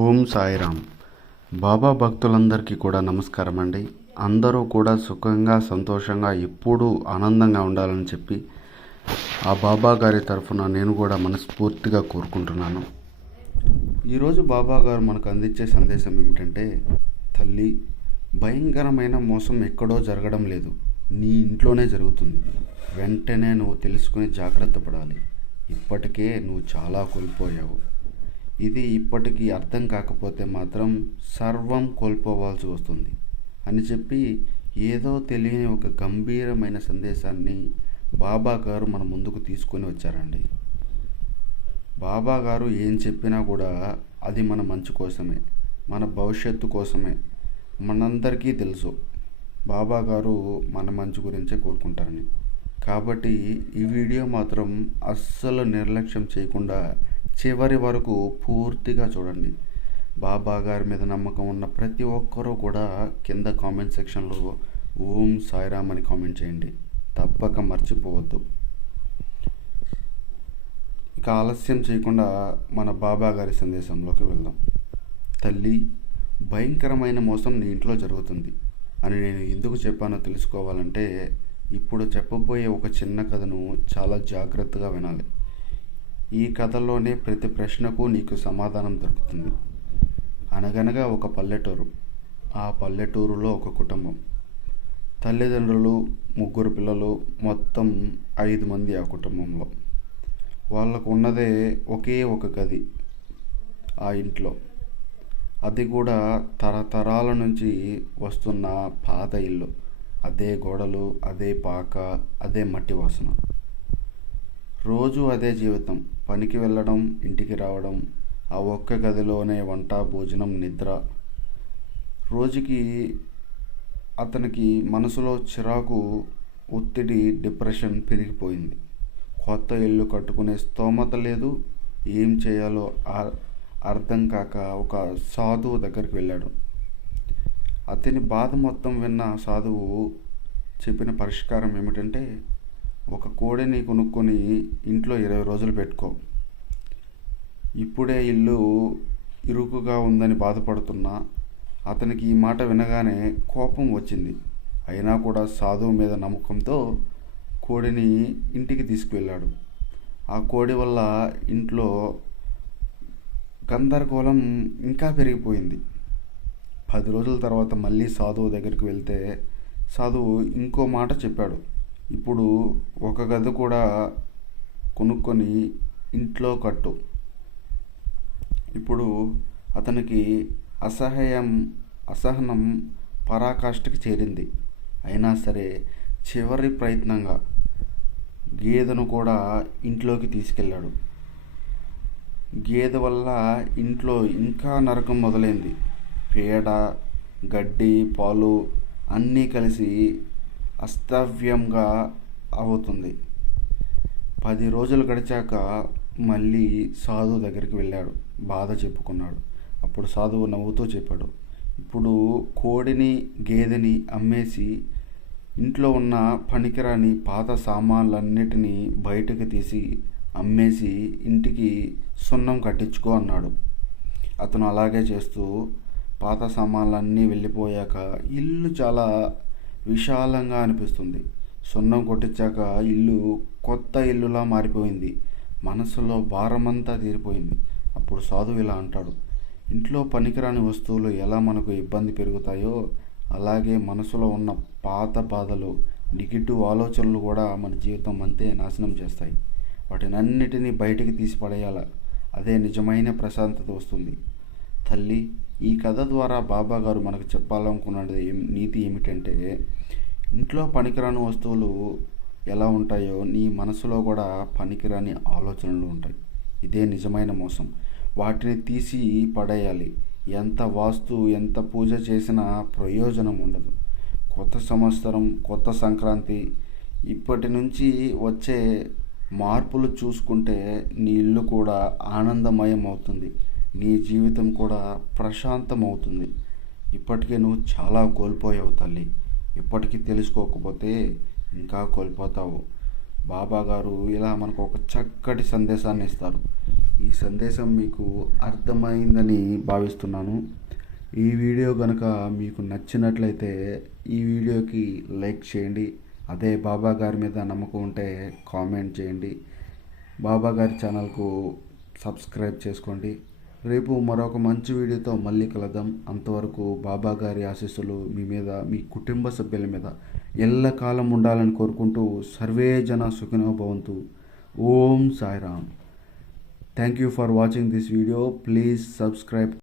ఓం సాయిరామ్. బాబా భక్తులందరికీ కూడా నమస్కారం అండి. అందరూ కూడా సుఖంగా సంతోషంగా ఎప్పుడూ ఆనందంగా ఉండాలని చెప్పి ఆ బాబా గారి తరఫున నేను కూడా మనస్ఫూర్తిగా కోరుకుంటున్నాను. ఈరోజు బాబా గారు మనకు అందించే సందేశం ఏమిటంటే, తల్లి, భయంకరమైన మోసం ఎక్కడో జరగడం లేదు, నీ ఇంట్లోనే జరుగుతుంది. వెంటనే నువ్వు తెలుసుకుని జాగ్రత్త పడాలి. ఇప్పటికే నువ్వు చాలా కోల్పోయావు. ఇది ఇప్పటికీ అర్థం కాకపోతే మాత్రం సర్వం కోల్పోవాల్సి వస్తుంది అని చెప్పి ఏదో తెలియని ఒక గంభీరమైన సందేశాన్ని బాబా గారు మన ముందుకు తీసుకొని వచ్చారండి. బాబా గారు ఏం చెప్పినా కూడా అది మన మంచి కోసమే, మన భవిష్యత్తు కోసమే. మనందరికీ తెలుసు బాబా గారు మన మంచి గురించే కోరుకుంటారని. కాబట్టి ఈ వీడియో మాత్రం అస్సలు నిర్లక్ష్యం చేయకుండా చివరి వరకు పూర్తిగా చూడండి. బాబా గారి మీద నమ్మకం ఉన్న ప్రతి ఒక్కరూ కూడా కింద కామెంట్ సెక్షన్లో ఓం సాయిరామ్ అని కామెంట్ చేయండి, తప్పక మర్చిపోవద్దు. ఇక ఆలస్యం చేయకుండా మన బాబా గారి సందేశంలోకి వెళ్దాం. తల్లి, భయంకరమైన మోసం నీ ఇంట్లో జరుగుతుంది అని నేను ఎందుకు చెప్పానో తెలుసుకోవాలంటే ఇప్పుడు చెప్పబోయే ఒక చిన్న కథను చాలా జాగ్రత్తగా వినాలి. ఈ కథలోనే ప్రతి ప్రశ్నకు నీకు సమాధానం దొరుకుతుంది. అనగనగా ఒక పల్లెటూరు. ఆ పల్లెటూరులో ఒక కుటుంబం, తల్లిదండ్రులు, 3 పిల్లలు, మొత్తం 5 మంది ఆ కుటుంబంలో. వాళ్ళకు ఉన్నదే ఒకే ఒక గది ఆ ఇంట్లో. అది కూడా తరతరాల నుంచి వస్తున్న పాత ఇల్లు. అదే గోడలు, అదే పాక, అదే మట్టి వాసన. రోజు అదే జీవితం. పనికి వెళ్ళడం, ఇంటికి రావడం, ఆ ఒక్క గదిలోనే వంట, భోజనం, నిద్ర. రోజుకి అతనికి మనసులో చిరాకు, ఒత్తిడి, డిప్రెషన్ పెరిగిపోయింది. కొత్త ఇల్లు కట్టుకునే స్తోమత లేదు. ఏం చేయాలో అర్థం కాక ఒక సాధువు దగ్గరికి వెళ్ళాడు. అతని బాధ మొత్తం విన్న సాధువు చెప్పిన పరిష్కారం ఏమిటంటే, ఒక కోడిని కొనుక్కొని ఇంట్లో 20 రోజులు పెట్టుకో. ఇప్పుడే ఇల్లు ఇరుకుగా ఉందని బాధపడుతున్నా అతనికి ఈ మాట వినగానే కోపం వచ్చింది. అయినా కూడా సాధువు మీద నమ్మకంతో కోడిని ఇంటికి తీసుకువెళ్ళాడు. ఆ కోడి వల్ల ఇంట్లో గందరగోళం ఇంకా పెరిగిపోయింది. 10 రోజుల తర్వాత మళ్ళీ సాధువు దగ్గరికి వెళ్తే సాధువు ఇంకో మాట చెప్పాడు. ఇప్పుడు ఒక గది కూడా కొనుక్కొని ఇంట్లో కట్టు. ఇప్పుడు అతనికి అసహనం పరాకాష్ఠకి చేరింది. అయినా సరే చివరి ప్రయత్నంగా గేదెను కూడా ఇంట్లోకి తీసుకెళ్ళాడు. గేదె వల్ల ఇంట్లో ఇంకా నరకం మొదలైంది. పేడ, గడ్డి, పాలు అన్నీ కలిసి అస్తవ్యంగా అవుతుంది. 10 రోజులు గడిచాక మళ్ళీ సాధువు దగ్గరికి వెళ్ళాడు. బాధ చెప్పుకున్నాడు. అప్పుడు సాధువు నవ్వుతూ చెప్పాడు, ఇప్పుడు కోడిని, గేదెని అమ్మేసి ఇంట్లో ఉన్న పనికిరాని పాత సామాన్లన్నిటినీ బయటకు తీసి అమ్మేసి ఇంటికి సున్నం కట్టించుకో అన్నాడు. అతను అలాగే చేస్తూ పాత సామాన్లన్నీ వెళ్ళిపోయాక ఇల్లు చాలా విశాలంగా అనిపిస్తుంది. సున్నం కొట్టించాక ఇల్లు కొత్త ఇల్లులా మారిపోయింది. మనసులో భారమంతా తీరిపోయింది. అప్పుడు సాధువు ఇలా అంటాడు, ఇంట్లో పనికిరాని వస్తువులు ఎలా మనకు ఇబ్బంది పెరుగుతాయో అలాగే మనసులో ఉన్న పాత బాధలు, నెగిటివ్ ఆలోచనలు కూడా మన జీవితం అంతే నాశనం చేస్తాయి. వాటినన్నిటినీ బయటికి తీసి పడేయాల. అదే నిజమైన ప్రశాంతత వస్తుంది. తల్లి, ఈ కథ ద్వారా బాబా గారు మనకు చెప్పాలనుకున్నది నీతి ఏమిటంటే, ఇంట్లో పనికిరాని వస్తువులు ఎలా ఉంటాయో నీ మనసులో కూడా పనికిరాని ఆలోచనలు ఉంటాయి. ఇదే నిజమైన మోసం. వాటిని తీసి పడేయాలి. ఎంత వాస్తు, ఎంత పూజ చేసినా ప్రయోజనం ఉండదు. కొత్త సంవత్సరం, కొత్త సంక్రాంతి, ఇప్పటి నుంచి వచ్చే మార్పులు చూసుకుంటే నీ ఇల్లు కూడా ఆనందమయం అవుతుంది. నీ జీవితం కూడా ప్రశాంతం అవుతుంది. ఇప్పటికే నువ్వు చాలా కోల్పోయావు తల్లి. ఇప్పటికీ తెలుసుకోకపోతే ఇంకా కోల్పోతావు. బాబా గారు ఇలా మనకు ఒక చక్కటి సందేశాన్ని ఇస్తారు. ఈ సందేశం మీకు అర్థమైందని భావిస్తున్నాను. ఈ వీడియో కనుక మీకు నచ్చినట్లయితే ఈ వీడియోకి లైక్ చేయండి. అదే బాబా గారి మీద నమ్మకం ఉంటే కామెంట్ చేయండి. బాబా గారి ఛానల్కు సబ్స్క్రైబ్ చేసుకోండి. రేపు మరొక మంచి వీడియోతో మళ్ళీ కలుద్దాం. అంతవరకు బాబా గారి ఆశీస్సులు మీ మీద, మీ కుటుంబ సభ్యుల మీద ఎల్లకాలం ఉండాలని కోరుకుంటూ సర్వే జన సుఖినో భవంతు. ఓం Sairam. Thank you for watching this video. Please subscribe.